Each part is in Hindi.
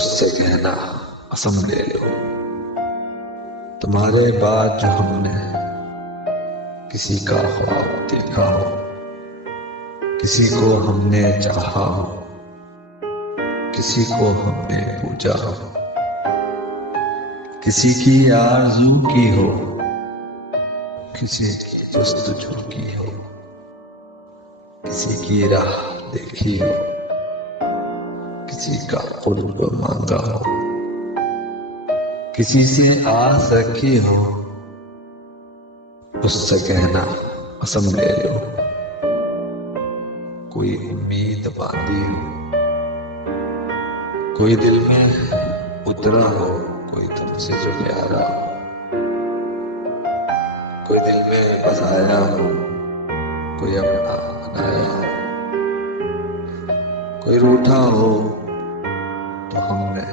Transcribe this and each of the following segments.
उससे कहना कसम ले लो। तुम्हारे बाद जो हमने किसी का ख्वाब देखा हो, किसी को हमने चाहा हो, किसी को हमने पूजा हो, किसी की आरज़ू की हो, किसी की जस्तजू की हो, किसी की राह देखी हो, किसी का कुर्ब मांगा हो, किसी से आस रखी हो, उससे कहना कसम ले लो। कोई उम्मीद बांधी हो, कोई दिल में उतरा हो, कोई तुमसे जो प्यारा हो, कोई दिल में बसाया हो, कोई अपना बनाया हो, कोई रूठा हो तो हमने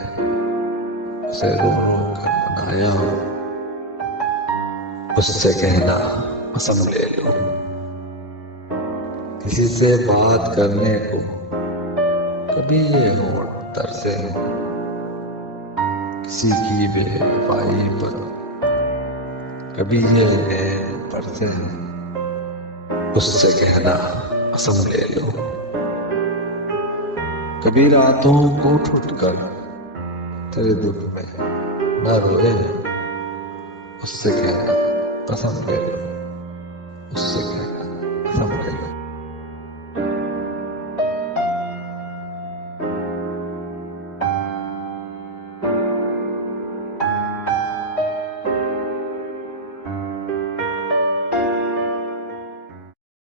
उसे रो रो कर बनाया हो, उससे कहना कसम ले लो। किसी से बात करने को कभी ये होंठ तरसे हो, किसी की बेवफाई पर कभी ये नैन तरसे हो, उससे कहना कसम ले लो। कभी रातों को उठ कर तेरे दुख में न रोए, उससे कहना कसम ले लो।